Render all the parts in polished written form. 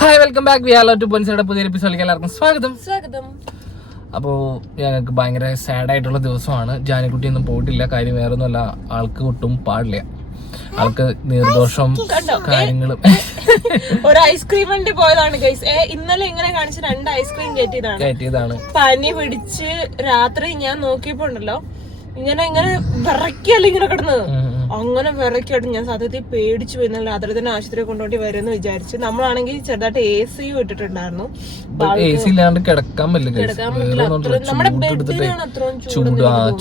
Hi, welcome back. We are love to പോയിന്റ്സിന്റെ പുതിയ എപ്പിസോഡിലേക്ക് എല്ലാവർക്കും സ്വാഗതം. അപ്പോൾ ഞങ്ങൾക്ക് ഭയങ്കര സാഡ് ആയിട്ടുള്ള ദിവസമാണ്. ജാനിക്കുട്ടി ഒന്നും പോയിട്ടില്ല. കാര്യം വേറെ ഒന്നുമല്ല, ആൾക്ക് ഒട്ടും പാടില്ല. ആൾക്ക് നീർദോഷം കാര്യങ്ങളും. ഒരു ഐസ്ക്രീം വണ്ടി പോയതാണ് ഗൈസ്. ഇന്നലെ ഇങ്ങനെ കാണിച്ച് 2 ഐസ്ക്രീം കയറ്റിയതാണ്. പനി പിടിച്ച് രാത്രി ഞാൻ നോക്കിയപ്പോ ഉണ്ടല്ലോ ഇങ്ങനെ വിറയ്ക്കല്ല ഇങ്ങനെ കിടന്നത്. അങ്ങനെ വിറയ്ക്കായിട്ട് ഞാൻ സത്യത്തിൽ പേടിച്ചു പോയി. ഇന്നലെ രാത്രി തന്നെ ആശുപത്രി കൊണ്ടുപോയി വരുമെന്ന് വിചാരിച്ചു. നമ്മളാണെങ്കിൽ ചെറുതായിട്ട് AC ഇട്ടിട്ടുണ്ടായിരുന്നു. കിടക്കാൻ പറ്റില്ല.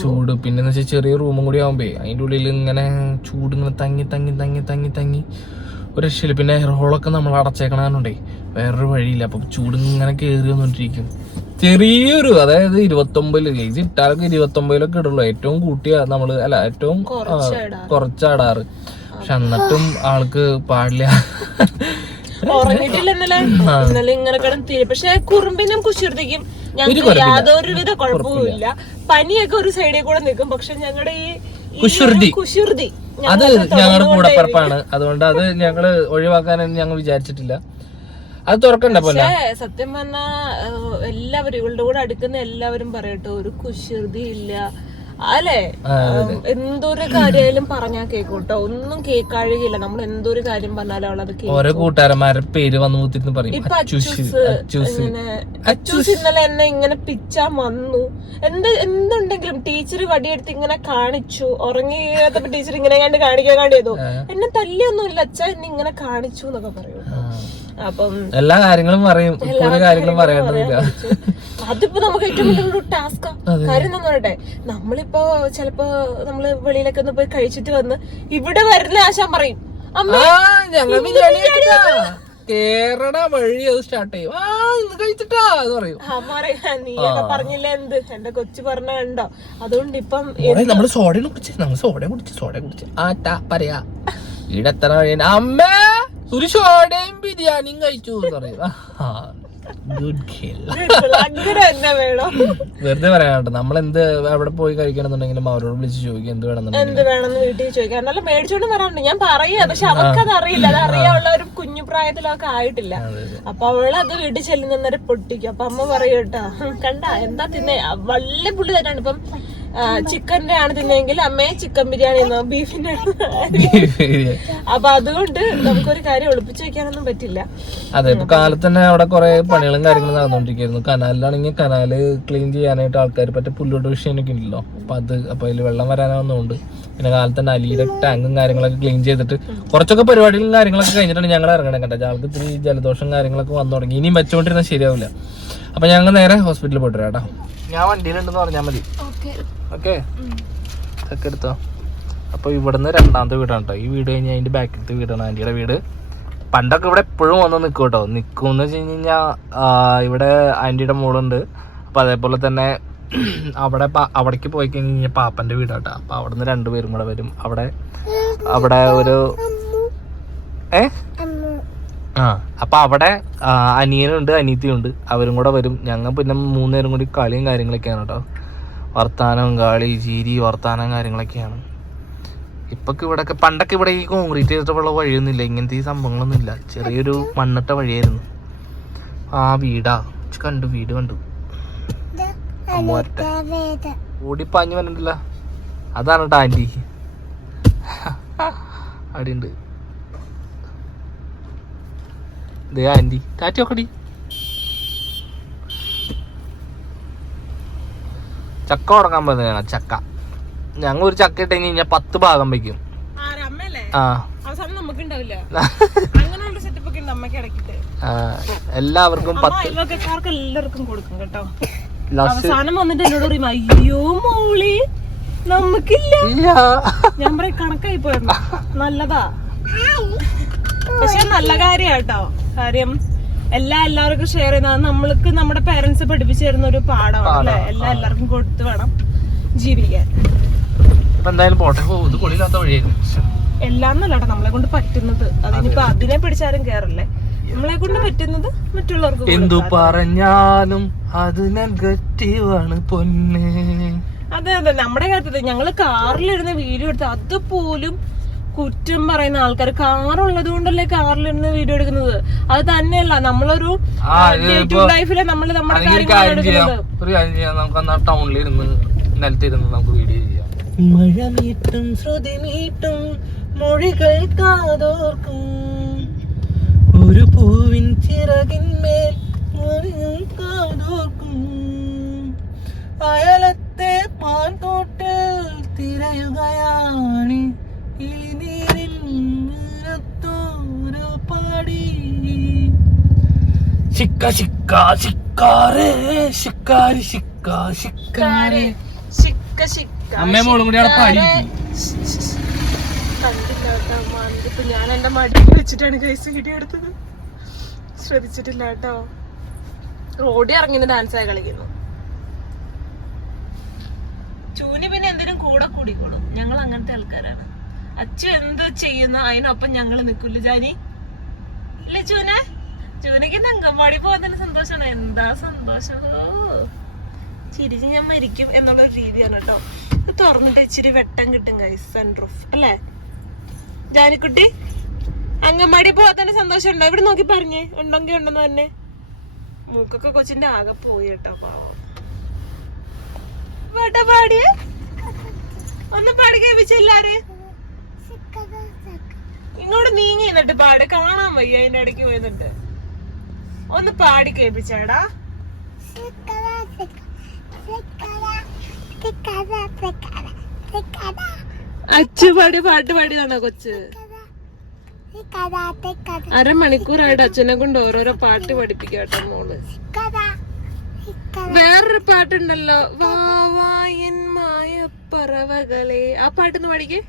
ചൂട് പിന്നെ ചെറിയ റൂമും കൂടി ആവുമ്പേ അതിന്റെ ഉള്ളിൽ ഇങ്ങനെ ചൂട് ഇങ്ങനെ തങ്ങി ഒരു രക്ഷയില്ല. പിന്നെ എയർ ഹോളൊക്കെ നമ്മൾ അടച്ചേക്കണേ വേറൊരു വഴിയില്ല. അപ്പൊ ചൂട് ഇങ്ങനെ കയറി വന്നോണ്ടിരിക്കും. ചെറിയൊരു അതായത് 29 കേജ് ഇട്ടാലൊക്കെ 29 ഇടുള്ളൂ. ഏറ്റവും കൂട്ടിയ നമ്മള് ഏറ്റവും കുറച്ചാടാറ്. പക്ഷെ എന്നിട്ടും ആൾക്ക് പാടില്ല. ഉറങ്ങിയിട്ടില്ല ഇന്നലെ ഇങ്ങനെ കിടന്ന്. പക്ഷെ കുറുമ്പിനും കുശൃതിക്കും ഞങ്ങൾക്ക് യാതൊരുവിധ കുഴപ്പമില്ല. പനിയൊക്കെ ഒരു സൈഡിൽ കൂടെ നിൽക്കും. പക്ഷെ ഞങ്ങളുടെ ഈ കുശൃതി അത് ഞങ്ങളുടെ കൂടെ പറപ്പാണ്. അതുകൊണ്ട് അത് ഞങ്ങള് ഒഴിവാക്കാൻ ഞങ്ങൾ വിചാരിച്ചിട്ടില്ല. അത് തുറക്കണ്ട പോലെ. സത്യം പറഞ്ഞാ എല്ലാവരും ഇവളുടെ കൂടെ അടുക്കുന്ന എല്ലാവരും പറയട്ടോ, ഒരു കുശൃതി ഇല്ല അല്ലെ. എന്തൊരു കാര്യമായാലും പറഞ്ഞാ കേക്കൂട്ടോ, ഒന്നും കേൾക്കാഴികയില്ല. നമ്മൾ എന്തൊരു കാര്യം പറഞ്ഞാലും അവളത് ഓരോ കൂട്ടുകാരന്മാരുടെ പേര് വന്നു പറയും. ഇപ്പൊ അച്ചൂസ് ഇന്നലെ എന്നെ ഇങ്ങനെ പിച്ചാൻ വന്നു. എന്തുണ്ടെങ്കിലും ടീച്ചർ വടിയെടുത്ത് ഇങ്ങനെ കാണിച്ചു. ഉറങ്ങിയപ്പോ ടീച്ചർ ഇങ്ങനെ കാണിക്കാണ്ടേതോ എന്നെ തല്ലിയൊന്നുമില്ല അച്ഛ, എന്നെ ഇങ്ങനെ കാണിച്ചു എന്നൊക്കെ പറയൂ. അപ്പം എല്ലാ കാര്യങ്ങളും പറയും. കാര്യങ്ങളും പറയേണ്ടതില്ല. അതിപ്പോ നമുക്ക് ഏറ്റവും വലിയ ടാസ്കാ. കാര്യം എന്താ പറയട്ടെ, നമ്മളിപ്പോ ചിലപ്പോ നമ്മള് വെളിയിലൊക്കെ ഒന്ന് പോയി കഴിച്ചിട്ട് വന്ന് ഇവിടെ വരുന്ന ആശാൻ പറയും, കേരള വഴി അത് സ്റ്റാർട്ട് ചെയ്യും. കഴിച്ചിട്ടാ എന്ന് പറയും. നീയൊക്കെ പറഞ്ഞില്ല എന്ത് എന്റെ കൊച്ചു പറഞ്ഞ കണ്ടോ. അതുകൊണ്ട് ഇപ്പം നമ്മള് സോഡ കുടിച്ച് ആട്ടാ പറയാ ഇവിടെ എത്ര വഴി അമ്മേ ഒരു ഷോടയും ബിരിയാണിയും കഴിച്ചു എന്ന് പറയും. വെറുതെ പറയാനുണ്ട്. നമ്മളെന്ത് അവിടെ പോയി കഴിക്കണമെന്നുണ്ടെങ്കിലും അവരോട് വിളിച്ച് ചോദിക്കും എന്ത് വേണമെന്ന് വീട്ടിൽ ചോദിക്കാൻ. നല്ല മേടിച്ചോണ്ട് പറയാനുണ്ട്. ഞാൻ പറയാ, പക്ഷെ അവൾക്കത് അറിയില്ല. അത് അറിയാനുള്ള ഒരു കുഞ്ഞു പ്രായത്തിലൊക്കെ ആയിട്ടില്ല. അപ്പൊ അവളത് വീട്ടിൽ ചെല്ലുന്നേരം പൊട്ടിക്കും. അപ്പൊ അമ്മ പറയും കേട്ടാ, കണ്ട എന്താ തിന്നെ വല്ല പുള്ളി തരാണ്. ഇപ്പം ചിക്കന്റെ ആണ് തിന്നെങ്കിൽ അമ്മയെ ചിക്കൻ ബിരിയാണി ബീഫിന്റെ. അപ്പൊ അതുകൊണ്ട് നമുക്കൊരു കാര്യം ഒളിപ്പിച്ചു വെക്കാനൊന്നും പറ്റില്ല. അതെ, ഇപ്പൊ കാലത്ത് തന്നെ അവിടെ കുറെ പണികളും കാര്യങ്ങളും നടന്നുകൊണ്ടിരിക്കുന്നു. കനാലിലാണെങ്കിൽ കനാല് ക്ലീൻ ചെയ്യാനായിട്ട് ആൾക്കാർ പറ്റ പുല്ലോട്ട് വിഷയമൊക്കെ ഉണ്ടല്ലോ. അപ്പൊ അതിൽ വെള്ളം വരാനാവുന്നതുകൊണ്ട് പിന്നെ കാലത്ത് തന്നെ അലിയുടെ ടാങ്കും കാര്യങ്ങളൊക്കെ ക്ലീൻ ചെയ്തിട്ട് കുറച്ചൊക്കെ പരിപാടികളും കാര്യങ്ങളൊക്കെ കഴിഞ്ഞിട്ടാണ് ഞങ്ങൾ ഇറങ്ങണേ. കണ്ട ആൾക്ക് ഇത്തിരി ജലദോഷം കാര്യങ്ങളൊക്കെ വന്നു തുടങ്ങി. ഇനിയും വെച്ചോണ്ടിരുന്നാൽ ശരിയാവില്ല. അപ്പൊ ഞങ്ങൾ നേരെ ഹോസ്പിറ്റലിൽ പോയിട്ട് കേട്ടോ. ഞാൻ വണ്ടിയിലുണ്ടെന്ന് പറഞ്ഞാൽ മതി. ഓക്കെ, ഒക്കെ എടുത്തോ. അപ്പൊ ഇവിടുന്ന് 2ാമത്തെ വീടാണ് കേട്ടോ. ഈ വീട് കഴിഞ്ഞ് അതിന്റെ ബാക്കിലത്തെ വീടാണ് ആന്റിയുടെ വീട്. പണ്ടൊക്കെ ഇവിടെ എപ്പോഴും വന്ന് നിൽക്കും കേട്ടോ. നിൽക്കുമെന്ന് വെച്ച് കഴിഞ്ഞാൽ ഇവിടെ ആന്റിയുടെ മോളുണ്ട്. അപ്പൊ അതേപോലെ തന്നെ അവിടേക്ക് പോയി കഴിഞ്ഞാൽ പാപ്പന്റെ വീടാട്ടോ. അപ്പൊ അവിടുന്ന് 2 പേരും കൂടെ വരും. അവിടെ ഒരു അപ്പൊ അവിടെ അനിയനുണ്ട് അനിയത്തിയുണ്ട്. അവരും കൂടെ വരും. ഞങ്ങൾ പിന്നെ 3 പേരും കൂടി കളിയും കാര്യങ്ങളൊക്കെയാണ് കേട്ടോ. വർത്താനം കളി ചിരി വർത്താനം കാര്യങ്ങളൊക്കെയാണ്. ഇപ്പൊക്കെ ഇവിടെയൊക്കെ പണ്ടൊക്കെ ഇവിടെ ഈ കോൺക്രീറ്റ് ചെയ്തിട്ടുള്ള വഴിയൊന്നും ഇല്ല. ഇങ്ങനത്തെ ഈ സംഭവങ്ങളൊന്നും ഇല്ല. ചെറിയൊരു മണ്ണിട്ട വഴിയായിരുന്നു. വീടാ വീട് കണ്ടു. ഓടിപ്പാഞ്ഞു വരണ്ടല്ല. അതാണ് കേട്ടോ ആന്റി. അടിയുണ്ട് ആന്റി. ടാറ്റി നോക്കടി. ചക്ക ഉടങ്ങാൻ പോകുന്നതാണ്. ചക്ക ഞങ്ങൾ ഒരു ചക്ക ഇട്ട് കഴിഞ്ഞാൽ 10 ഭാഗം വയ്ക്കും. എല്ലാവർക്കും 10 എല്ലാവർക്കും കൊടുക്കും കേട്ടോ. അവസാനം വന്നിട്ട് എന്നോട് പറയും, അയ്യോ മോളി നമുക്കില്ല. ഞാൻ പറയും കണക്കായി പോയിരുന്നു. നല്ലതാ, പക്ഷെ നല്ല കാര്യാട്ടോ. കാര്യം എല്ലാവർക്കും ഷെയർ ചെയ്യുന്നത് നമ്മൾക്ക് നമ്മുടെ പേരൻസ് പഠിപ്പിച്ചു തരുന്ന ഒരു പാഠമാണ് അല്ലെ. എല്ലാവർക്കും കൊടുത്ത് വേണം ജീവിക്കാൻ. എല്ലാം നല്ലട്ടോ നമ്മളെ കൊണ്ട് പറ്റുന്നത്. അതിനിപ്പോ അതിനെ പിടിച്ചാലും കേറല്ലേ. നമ്മളെ കൊണ്ട് പറ്റുന്നത് മറ്റുള്ളവർക്ക് എന്തു പറഞ്ഞാലും അത് നെഗറ്റീവാണ് പൊന്നെ. അതെ നമ്മുടെ കാര്യത്തിൽ ഞങ്ങള് കാറിലിരുന്ന് വീഡിയോ എടുത്ത് അതുപോലും കുറ്റം പറയുന്ന ആൾക്കാർ. കാറുള്ളത് കൊണ്ടല്ലേ കാറിലിരുന്ന് വീഡിയോ എടുക്കുന്നത്. അത് തന്നെയല്ല നമ്മളൊരു ലൈഫില് നമ്മള് നമ്മുടെ ഒരു കാര്യം ചെയ്യാം, നമുക്ക് ടൗണിലിരുന്ന് നിലത്തിരുന്ന് നമുക്ക് വീഡിയോ ചെയ്യാം. മഴ മീട്ടും ശ്രുതി മീട്ടും മൊഴികൾ കാതോർക്കും, ഒരു പൂവിൻ ചിറകിന്മേൽ കാതോർക്കും, അയലത്തെ പാൻതോട്ടിൽ തിരയുകയാണ് ഇളിനീരിൻ പാടി. ശിക്ക ശിക്ക ശിക്കാരേ ശിക്കാരി ശിക്ക ശിക്കാരേ ശിക്ക ശിക്ക. അമ്മയും മോളും കൂടി അവിടെ പാടി. ഇപ്പൊ ഞാൻ എന്റെ മടിയിൽ വെച്ചിട്ടാണ് കൈസ് വീഡിയോ എടുത്തത്, ശ്രദ്ധിച്ചിട്ടില്ല കേട്ടോ. റോഡിൽ ഇറങ്ങി ഡാൻസ് ആയി കളിക്കുന്നു. ചൂനി പിന്നെ എന്തിനും കൂടെ കൂടിക്കോളും. ഞങ്ങൾ അങ്ങനത്തെ ആൾക്കാരാണ്. അച്ഛൻ എന്ത് ചെയ്യുന്ന അതിനൊപ്പം ഞങ്ങള് നിക്കൂല. ജാനി ഇല്ലേ ചൂന? ചൂനക്ക് അങ്കമാടി പോകാൻ തന്നെ സന്തോഷമാണ്. എന്താ സന്തോഷം, ചിരിച്ച് ഞാൻ മരിക്കും എന്നുള്ളൊരു രീതിയാണ് കേട്ടോ. തുറന്നിട്ട് ഇച്ചിരി വെട്ടം കിട്ടും ഗൈസ്, സൺറൂഫ് അല്ലേ ജാനിക്കുട്ടി? അങ്കമാടി പോകാൻ തന്നെ സന്തോഷം ഉണ്ടോ? ഇവിടെ നോക്കി പറഞ്ഞേ, ഉണ്ടെങ്കിൽ ഉണ്ടെന്ന് തന്നെ. മൂക്കൊക്കെ കൊച്ചിന്റെ ആകെ പോയി കേട്ടോ, പാവം. പാട്ടാ പാടിയേ, ഒന്ന് പാടി കേൾപ്പിച്ചെല്ലാരെ. ഇങ്ങോട്ട് നീങ്ങി എന്നിട്ട് പാട്, കാണാൻ വയ്യ അതിന്റെ ഇടയ്ക്ക് പോയിരുന്നുണ്ട്. ഒന്ന് പാടി കേൾപ്പിച്ചാടാ. അച്ഛ പാടി പാട്ട് പാടിയതാണോ കൊച്ച്? അരമണിക്കൂറായിട്ട് അച്ഛനെ കൊണ്ട് ഓരോരോ പാട്ട് പഠിപ്പിക്കാട്ടോ മോള്. വേറൊരു പാട്ടുണ്ടല്ലോ, വാവായൻ മായ പറവകളെ, ആ പാട്ടൊന്ന് പാടിക്കേ.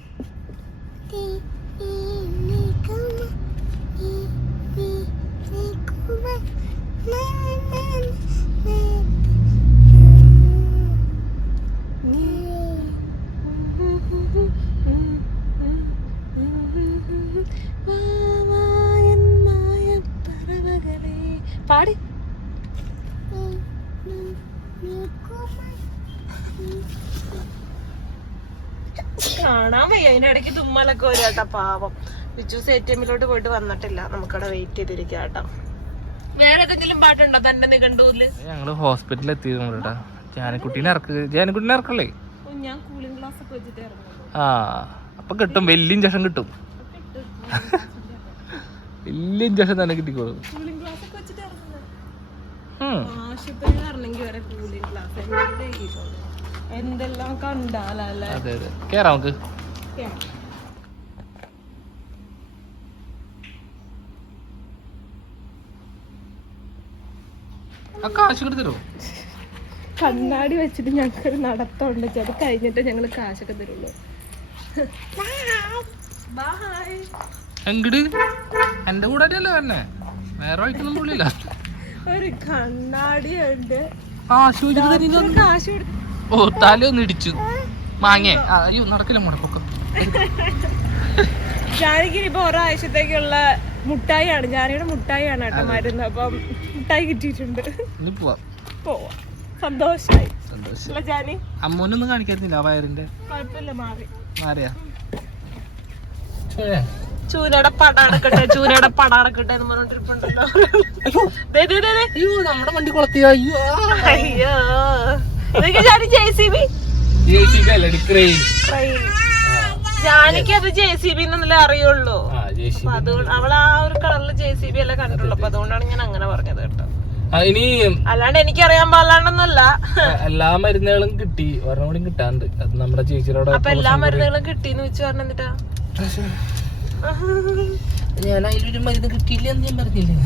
പാടി. കാണാൻ വയ്യ, അതിനിടയ്ക്ക് തുമ്മലൊക്കെ വരും കേട്ടോ, പാവം. വിജൂസ് ATM-ലോട്ട് പോയിട്ട് വന്നിട്ടില്ല, നമുക്കവിടെ വെയിറ്റ് ചെയ്തിരിക്കുക കേട്ടോ. വേറെ ഏതെങ്കിലും പാട്ടുണ്ടോ തന്റെ നിഘണ്ടുവില്? ഞങ്ങള് ഹോസ്പിറ്റലിൽ എത്തിയതാ. ജാനിക്കുട്ടീനെ ഇറക്കല്ലേ? ഞാൻ കൂളിംഗ് ഗ്ലാസ് ഒക്കെ വെച്ചിട്ട് ഇറങ്ങുന്നു. ആ അപ്പൊ കിട്ടും, വലിയ ഇഞ്ചക്ഷൻ കിട്ടും. വലിയ ഇഞ്ചക്ഷൻ തന്നെ കിട്ടിക്കോളും. കൂളിംഗ് ഗ്ലാസ് ഒക്കെ വെച്ചിട്ട് ഇറങ്ങുന്നത്. ആശുപത്രിയിൽ ഇറങ്ങി വരെ കൂളിംഗ് ഗ്ലാസ് എന്തെല്ലാം കണ്ടാലല്ലേ. അതെ അതെ, കേറാം നമുക്ക്. കണ്ണാടി വെച്ചിട്ട് ഞങ്ങൾക്കൊരു നടത്തമുണ്ട്, അത് കഴിഞ്ഞിട്ട് ഞങ്ങള് കാശൊക്കെ തരുള്ളൂ. എന്റെ കൂടെ തന്നെ വേറെ വഴിക്കൊന്നും പുള്ളില്ല. ഒരു കണ്ണാടി ഉണ്ട്. കാശ് ഓ തലയൊന്ന് ഇടിച്ചു മാങ്ങേ. അയ്യോ നടക്കില്ല മുടക്കൊക്കെ. ജാനകിന് ഇപ്പൊ ഒരാഴ്ചത്തേക്കുള്ള മുട്ടായിയാണ്, ജാനിയുടെ മുട്ടായിയാണ് കേട്ടോ മരുന്ന്. അപ്പം മുട്ടായി കിട്ടിയിട്ടുണ്ട്. പോവാ, സന്തോഷായി. ജാനി അമ്മൂനൊന്നും കാണിക്കാറില്ല വയറിന്റെ കുഴപ്പമില്ല, മാറിയാ. ചൂനയുടെ പടടക്കട്ടെ, ചൂനയുടെ പടടക്കട്ടെ എന്ന് പറഞ്ഞോണ്ടിരിപ്പുണ്ടല്ലോ. അയ്യോ നമ്മുടെ വണ്ടി കൊളത്തിയോ. അയ്യോ ജാനിക്ക് അത് JCB എന്നല്ലേ അറിയുള്ളൂ. അപ്പൊ അതുകൊണ്ട് അവൾ ആ ഒരു കളറില് JCB അല്ലേ കണ്ടിട്ടുള്ളൂ. അപ്പൊ അതുകൊണ്ടാണ് ഞാൻ അങ്ങനെ പറഞ്ഞത് കേട്ടോ. ഇനി അല്ലാണ്ട് എനിക്കറിയാൻ പാടില്ലാണ്ടൊന്നല്ല. എല്ലാ മരുന്നുകളും കിട്ടി, ഒരെണ്ണം കൂടി കിട്ടാണ്ട്. അത് നമ്മുടെ ചേച്ചിയോട്. അപ്പൊ എല്ലാ മരുന്നുകളും കിട്ടിന്ന് വെച്ച് പറഞ്ഞ എന്നിട്ടാ ഞാൻ അതിലൊരു മരുന്ന് കിട്ടിയില്ലെന്ന് ഞാൻ പറഞ്ഞില്ലേ.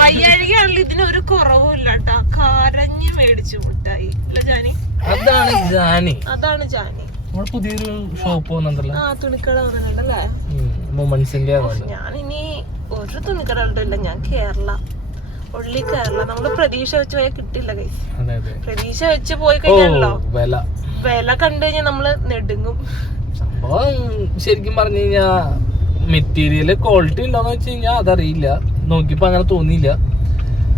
വയ്യാഴികയാണല്ലോ, ഇതിനൊരു കുറവും ഇല്ല കേട്ടാ. കരഞ്ഞ് മേടിച്ചു മുട്ടായി അല്ല ജാനി. അതാണ് ജാനി. പുതിയൊരു ഷോപ്പ് വന്നിട്ടല്ലോ. ആ തുണിക്കട വന്നിട്ടുണ്ടല്ലേ, മൊമെന്റ്സിന്റെ. ഞാനിനി ഒരു തുണിക്കട, ഞാൻ കേരള ഉള്ളി കേരള. നമ്മള് പ്രതീക്ഷ വെച്ച് പോയാൽ കിട്ടില്ല കൈസ്. പ്രതീക്ഷ വെച്ച് പോയി കഴിഞ്ഞാലോ വില കണ്ടു കഴിഞ്ഞാൽ നമ്മള് നെടുങ്ങും. സംഭവം ശരിക്കും പറഞ്ഞു കഴിഞ്ഞാ മെറ്റീരിയല് ക്വാളിറ്റി ഉണ്ടോന്ന് വെച്ച് കഴിഞ്ഞാൽ അതറിയില്ല, നോക്കിയപ്പോ അങ്ങനെ തോന്നിയില്ല.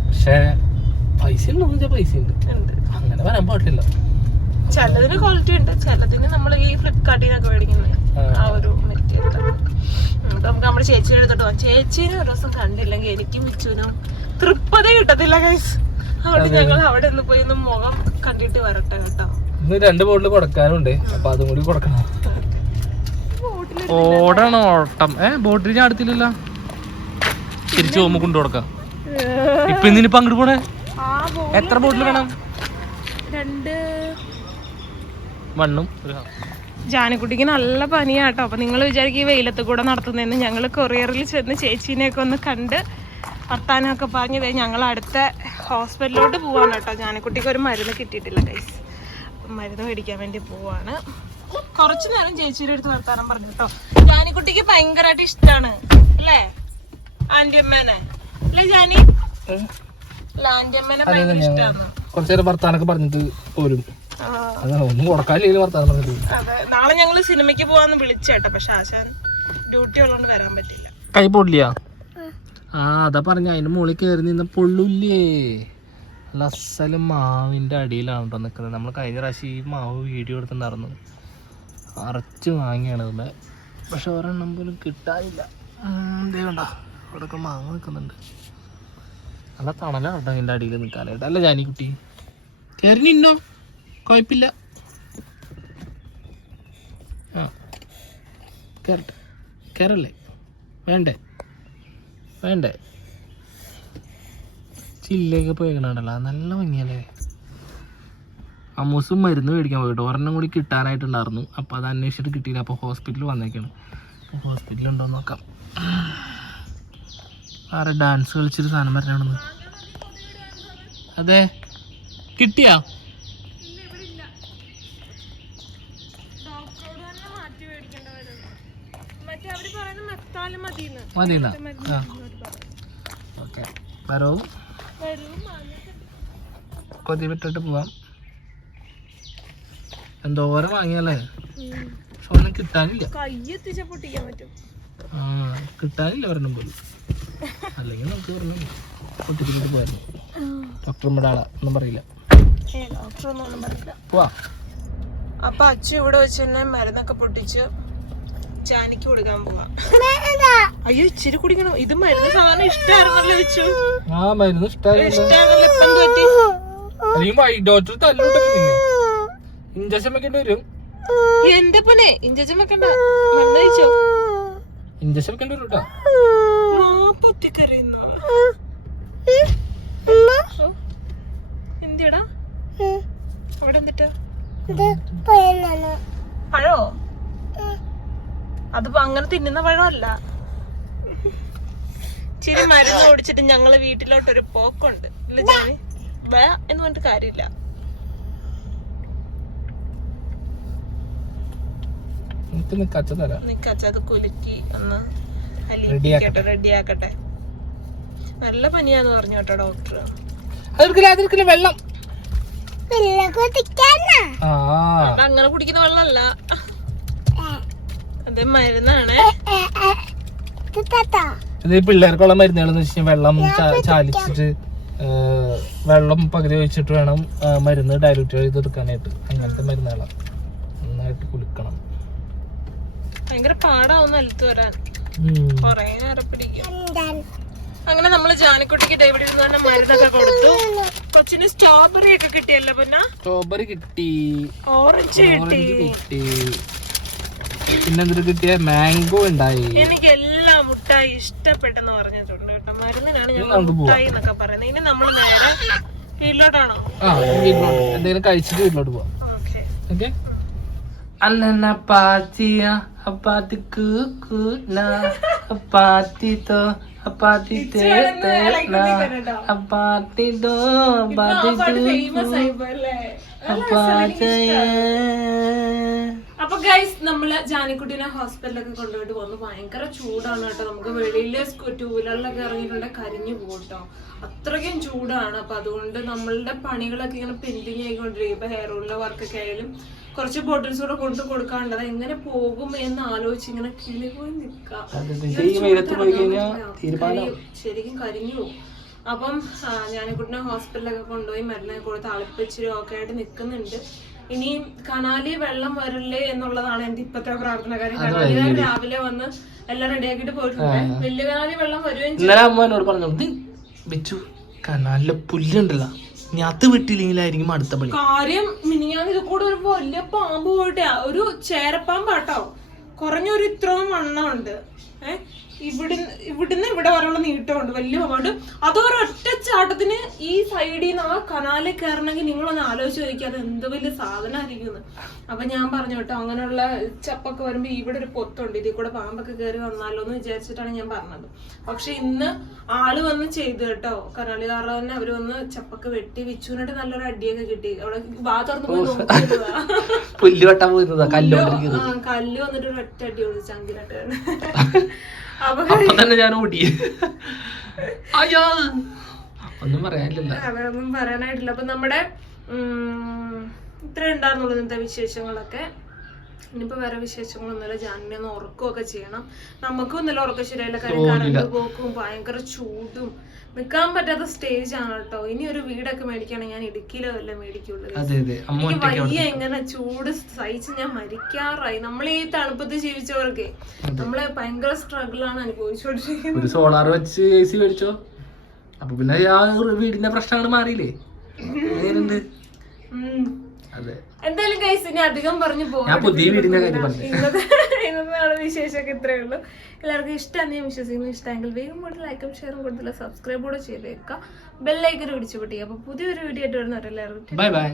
പക്ഷെ പൈസ ഉണ്ടോന്ന് വെച്ചാൽ പൈസ ഉണ്ട്, അങ്ങനെ വരാൻ പാടില്ല. ചിലതിന് ക്വാളിറ്റി ഉണ്ട്, ചിലതിന് നമ്മൾ ഈ ഫ്ലിപ്കാർട്ടിനൊക്കെ മേടിക്കുന്നത് ആ ഒരു മെറ്റീരിയൽ നമുക്ക് നമ്മുടെ ചേച്ചീനെ എടുത്തിട്ട് പോവാം. ചേച്ചീനെ ഒരു ദിവസം കണ്ടില്ലെങ്കിൽ എനിക്കും മിച്ചുവിനും തൃപ്തി കിട്ടത്തില്ല ഗൈസ്. അവിടെ ഞങ്ങൾ അവിടെ നിന്ന് പോയി ഒന്ന് മുഖം കണ്ടിട്ട് വരട്ടെ കേട്ടോ. ഇന്ന് 2 ബോട്ടിൽ കൊടുക്കാനുണ്ട്, അപ്പൊ അതും കൂടി കൊടുക്കണം. ഓടണം ഓട്ടം. ബോട്ടിൽ ഞാൻ അടുത്തില്ലല്ലോ, തിരിച്ചു പോകുമ്പോ കൊണ്ടു കൊടുക്കാം. ഇപ്പൊ ഇന്നിപ്പോ അങ്ങോട്ട് പോണേ. എത്ര ബോട്ടിൽ വേണം? 2. മണ്ണും. ജാനിക്കുട്ടിക്ക് നല്ല പനിയാട്ടോ. അപ്പൊ നിങ്ങൾ വിചാരിക്കും ഈ വെയിലത്ത് കൂടെ നടത്തുന്നതെന്ന്. ഞങ്ങൾ കൊറിയറിൽ ചെന്ന് ചേച്ചീനെയൊക്കെ ഒന്ന് കണ്ട് വർത്താനമൊക്കെ പറഞ്ഞത് ഞങ്ങൾ അടുത്ത ഹോസ്പിറ്റലിലോട്ട് പോവാണ് കേട്ടോ. ജാനിക്കുട്ടിക്ക് ഒരു മരുന്ന് കിട്ടിയിട്ടില്ല ഗൈസ്. മരുന്ന് മേടിക്കാൻ വേണ്ടി പോവാണ്. കുറച്ചു നേരം ചേച്ചിയുടെ അടുത്ത് വർത്താനം പറഞ്ഞു കേട്ടോ. ജാനിക്കുട്ടിക്ക് ഭയങ്കരമായിട്ട് ഇഷ്ടമാണ് അല്ലേ ആന്റിയമ്മേനെ? അല്ലേ ജാനി? അല്ല, ആന്റിയമ്മേനെ ഭയങ്കര ഇഷ്ടമാണ്. കുറച്ചേരം വർത്താനൊക്കെ പറഞ്ഞിട്ട് പോരും. ഒന്നും കൊടുക്കാനില്ല വർത്താനം പറഞ്ഞിട്ട്. അതെ, നാളെ ഞങ്ങള് സിനിമയ്ക്ക് പോവാന്ന് വിളിച്ചേട്ടോ. പക്ഷെ ആശാൻ ഡ്യൂട്ടി ഉള്ളതുകൊണ്ട് വരാൻ പറ്റില്ല. കൈ പൊള്ളിയാ? അതാ പറഞ്ഞ അതിന് മുകളിൽ കയറി നിന്ന് പൊള്ളൂല്ലേ. നല്ല അസലും മാവിൻ്റെ അടിയിലാണ് കേട്ടോ നിൽക്കുന്നത്. നമ്മൾ കഴിഞ്ഞ പ്രാവശ്യം ഈ മാവ് വീഡിയോ എടുത്തിട്ടുണ്ടായിരുന്നു. അരച്ച് വാങ്ങിയാണ് ഇവിടെ. പക്ഷെ ഒരെണ്ണം പോലും കിട്ടാനില്ല. എന്തേ വേണ്ട, അവിടെ മാങ്ങ നിൽക്കുന്നുണ്ട്. നല്ല തണലാണ് കേട്ടോ അതിൻ്റെ അടിയിൽ നിൽക്കാനായിട്ട്. അല്ല ജാനിക്കുട്ടി കയറി നിന്നോ, കുഴപ്പമില്ല. കയറട്ടെ. കയറല്ലേ? വേണ്ടേ? വേണ്ടേ? ചില്ലയൊക്കെ പോയിക്കണല്ലോ, നല്ല ഭംഗിയല്ലേ. അമ്മൂസും മരുന്ന് മേടിക്കാൻ പോയിട്ട് ഒരെണ്ണം കൂടി കിട്ടാനായിട്ടുണ്ടായിരുന്നു. അപ്പോൾ അത് അന്വേഷിച്ചിട്ട് കിട്ടിയില്ല. അപ്പോൾ ഹോസ്പിറ്റലിൽ വന്നേക്കാണ്. അപ്പോൾ ഹോസ്പിറ്റലുണ്ടോ എന്ന് നോക്കാം. ആരെ ഡാൻസ് കളിച്ചൊരു സാധനം വരണോന്ന്. അതെ, കിട്ടിയാ? മതിയെന്നാ? ഓക്കെ, വരോ കൊതി വിട്ടിട്ട് പോവാം. എന്തോരം വാങ്ങിയല്ലേ. പക്ഷെ ഒന്നും കിട്ടാനില്ല. കിട്ടാനില്ല ഒരെണ്ണം പോലും. അല്ലെങ്കിൽ നമുക്ക് ഒരെണ്ണം പൊട്ടിച്ചിട്ട് പോയായിരുന്നു. ഡോക്ടർ ആളാ ഒന്നും പറയില്ല. പോവാ. അപ്പൊ അച്ഛൻ ഇവിടെ വെച്ച് തന്നെ മരുന്നൊക്കെ പൊട്ടിച്ച് ജാനിക്ക് കൊടുക്കാൻ പോവാ. അയ്യോ, ഇച്ചിരി കുടിക്കണം. ഇത് മരുന്ന് സാധാരണ ഇഷ്ടമായിരുന്നല്ലോ വെച്ചു. മരുന്ന് ഇഷ്ടമാണല്ലോ. ഡോക്ടർ തല്ലൂട്ടോ. ഇഞ്ചക്ഷൻ വെക്കേണ്ടി വരും. എന്റെ പൊന്നെ, ഇഞ്ചക്ഷൻ വെക്കണ്ട, മരുന്ന് കഴിച്ചോ. ഇഞ്ചക്ഷൻ വെക്കേണ്ടി വരും കേട്ടോ. പൊത്തിക്കറിയുന്ന എന്തിയടാ അവിടെ? എന്തിട്ടാ പഴോ? അതിപ്പോ അങ്ങനെ തിന്നുന്ന പഴമല്ല. ഇച്ചിരി മരുന്ന് ഓടിച്ചിട്ട് ഞങ്ങള് വീട്ടിലോട്ടൊരു പോക്കുണ്ട് അല്ലേ ജാനി? വേ എന്ന് പറഞ്ഞിട്ട് കാര്യമില്ല. നിക്കച്ച അത് കുലുക്കി ഒന്ന് റെഡിയാക്കട്ടെ. നല്ല പനിയാന്ന് പറഞ്ഞു കേട്ടോ ഡോക്ടർ. വെള്ളം അതങ്ങനെ കുടിക്കുന്ന വെള്ളമല്ല, അത് മരുന്നാണ്. ഇത് പിള്ളേർക്കുള്ള മരുന്നുകളെന്ന് വെച്ചാൽ വെള്ളം ചാലിച്ചിട്ട് വെള്ളം പകുതി ഒഴിച്ചിട്ട് വേണം മരുന്ന് ഡയലൂട്ട് ചെയ്ത് എടുക്കാനായിട്ട്. അങ്ങനത്തെ മരുന്നുകളാണ്. നന്നായിട്ട് കുളിക്കണം. ഭയങ്കര പാടാവുന്ന അലുത്ത് വരാൻ, കൊറേ നേരം പിടിക്കും. അങ്ങനെ നമ്മള് ജാനിക്കുട്ടിക്ക് ഡേവിഡിൽ നിന്ന് തന്നെ മരുന്നൊക്കെ കൊടുത്തു. കൊച്ചിന് സ്ട്രോബെറി ഒക്കെ കിട്ടിയല്ലോ. പിന്നെ സ്ട്രോബെറി കിട്ടി, ഓറഞ്ച് കിട്ടി, പിന്നെന്തൊരു കിട്ടിയ മാംഗോ ഉണ്ടായി. എനിക്ക് എല്ലാ മുട്ടായി ഇഷ്ടപ്പെട്ടെന്ന് പറഞ്ഞിട്ടുണ്ട് കേട്ടോ. മരുന്നിനാണ് ഞങ്ങൾ മുട്ടായി എന്നൊക്കെ പറയുന്നത്. ഇനി നമ്മള് നേരെ വീട്ടിലോട്ടാണോ? എന്തെങ്കിലും കഴിച്ചിട്ട് വീട്ടിലോട്ട് പോവാം. ഓക്കെ. അന്ന പാത്തിയ അപ്പാത്തി കൂന അപ്പാത്തി തോ അപ്പാത്തി അപ്പാത്തി ദോ അപ്പൊ ഗൈസ്, നമ്മള് ജാനിക്കുട്ടീനെ ഹോസ്പിറ്റലൊക്കെ കൊണ്ടുപോയിട്ട് വന്നു. ഭയങ്കര ചൂടാണ് കേട്ടോ. നമുക്ക് വെളിയില് 2 വീലറിലൊക്കെ ഇറങ്ങിയിട്ടുണ്ടെങ്കിൽ കരിഞ്ഞു പോട്ടോ, അത്രയ്ക്കും ചൂടാണ്. അപ്പൊ അതുകൊണ്ട് നമ്മളുടെ പണികളൊക്കെ ഇങ്ങനെ പെൻഡിങ് ആയിക്കൊണ്ടിരിക്കും. ഇപ്പൊ ഹെയർ ഓയിലിന്റെ വർക്കൊക്കെ ആയാലും കുറച്ച് ബോട്ടിൽസ് കൂടെ കൊണ്ടു കൊടുക്കാണ്ട് അത് എങ്ങനെ പോകും എന്ന് ആലോചിച്ച് ഇങ്ങനെ കിളി പോയി നിക്കാം. ശരിക്കും കരിഞ്ഞു പോകും. അപ്പം ജാനിക്കുട്ടിനെ ഹോസ്പിറ്റലൊക്കെ കൊണ്ടുപോയി മരുന്നൊക്കെ കൊടുത്ത് അളിപ്പിച്ചിരി ഒക്കെ ആയിട്ട് നിൽക്കുന്നുണ്ട്. ഇനി കനാലി വെള്ളം വരില്ലേ എന്നുള്ളതാണ് എന്റെ ഇപ്പത്തെ പ്രാർത്ഥന. കാര്യം കനാലി രാവിലെ വന്ന് എല്ലാം റെഡിയാക്കിട്ട് പോയിട്ടുണ്ട്. വലിയ കനാലി വെള്ളം വരുകയും ഇന്നലെ അമ്മ എന്നോട് പറഞ്ഞു വെച്ചു കനാലിലെ പുല്ലുണ്ടല്ലോ, ഞാൻ അത് വിട്ടില്ലെങ്കിലായിരിക്കും അടുത്ത പണി. കാര്യം മിനിഞ്ഞാന്ന് ഇത് കൂടെ ഒരു വലിയ പാമ്പ് പോയിട്ട്, ഒരു ചേരപ്പാമ്പാട്ടോ, കുറഞ്ഞൊരു ഇത്രയും വണ്ണമുണ്ട്. ഇവിടുന്ന് ഇവിടെ വരെയുള്ള നീട്ടമുണ്ട്, വലിയ പാമ്പുണ്ട്. അതൊരൊറ്റ ചാട്ടത്തിന് ഈ സൈഡിൽ നിന്ന് ആ കനാലിൽ കയറണമെങ്കിൽ നിങ്ങളൊന്ന് ആലോചിച്ച് നോക്കിയാൽ അത് എന്ത് വലിയ സാധനമായിരിക്കും. അപ്പൊ ഞാൻ പറഞ്ഞു കേട്ടോ, അങ്ങനെയുള്ള ചപ്പൊക്കെ വരുമ്പോ ഇവിടെ ഒരു പൊത്തുണ്ട്, ഇതിൽ കൂടെ പാമ്പൊക്കെ കയറി വന്നാലോ എന്ന് വിചാരിച്ചിട്ടാണ് ഞാൻ പറഞ്ഞത്. പക്ഷെ ഇന്ന് ആള് വന്ന് ചെയ്തു കേട്ടോ, കനാലികാരുടെ തന്നെ അവര് വന്ന് ചപ്പൊക്കെ വെട്ടി വിച്ചുവിനായിട്ട് നല്ലൊരു അടിയൊക്കെ കിട്ടി. അവിടെ വാ തുറന്ന് പോയി നോക്കിയതാ, പുല്ല് വെട്ടാൻ പോയിരുന്നതാ, കല്ല് വന്നിട്ട് ഒരു ഒറ്റ അടി കൊടുത്തു ചങ്കിലായിട്ട്. അപ്പൊ തന്നെ ഞാൻ ഓടി. അയ്യോ ഒന്നും പറയാനില്ല, അതൊന്നും പറയാനായിട്ടില്ല. അപ്പൊ നമ്മുടെ ഇത്ര ഉണ്ടായിരുന്നുള്ളൂ ഇന്നത്തെ വിശേഷങ്ങളൊക്കെ. ഇനിയിപ്പോ വേറെ വിശേഷങ്ങളൊന്നുമില്ല. ജാനിനെ ഒന്ന് ഉറക്കമൊക്കെ ചെയ്യണം. നമുക്കും ഒന്നുമില്ല ഉറക്കം ശരിയല്ല, കാര്യം കറണ്ട് പോക്കും ഭയങ്കര ചൂടും നിക്കാൻ പറ്റാത്ത സ്റ്റേജ് ആണ് കേട്ടോ. ഇനി ഒരു വീടൊക്കെ മേടിക്കുകയാണെങ്കിൽ ഞാൻ ഇടുക്കിയിലോ വല്ല മേടിക്കുള്ളൂ. എനിക്ക് വയ്യ, എങ്ങനെ ചൂട് സഹിച്ച് ഞാൻ മരിക്കാറായി. നമ്മൾ ഈ തണുപ്പത്ത് ജീവിച്ചവർക്ക് നമ്മള് ഭയങ്കര സ്ട്രഗിൾ ആണ് അനുഭവിച്ചോണ്ടിരിക്കുന്നത്. സോളാർ വെച്ച് AC മേടിച്ചോ, അപ്പൊ പിന്നെ ആ വീടിന്റെ പ്രശ്നങ്ങൾ മാറിയില്ലേ? അതെ, എന്തായാലും ഗൈസ് ഇനി അധികം പറഞ്ഞു പോകും. ഇന്നത്തെ വിശേഷമൊക്കെ ഇത്രയേ ഉള്ളൂ. എല്ലാവർക്കും ഇഷ്ടമാണ് ഞാൻ വിശ്വസിക്കുന്നു. ഇഷ്ടമെങ്കിൽ വേഗം കൂടെ ലൈക്കും ഷെയറും കൊടുത്തില്ല, സബ്സ്ക്രൈബ് കൂടെ ചെയ്തേക്കാം, ബെല്ലൈക്കൻ പിടിച്ചു പൊട്ടിക്കുക. അപ്പൊ പുതിയൊരു വീഡിയോ ആയിട്ട് വരുന്നവരെല്ലാവർക്കും ബൈ ബൈ.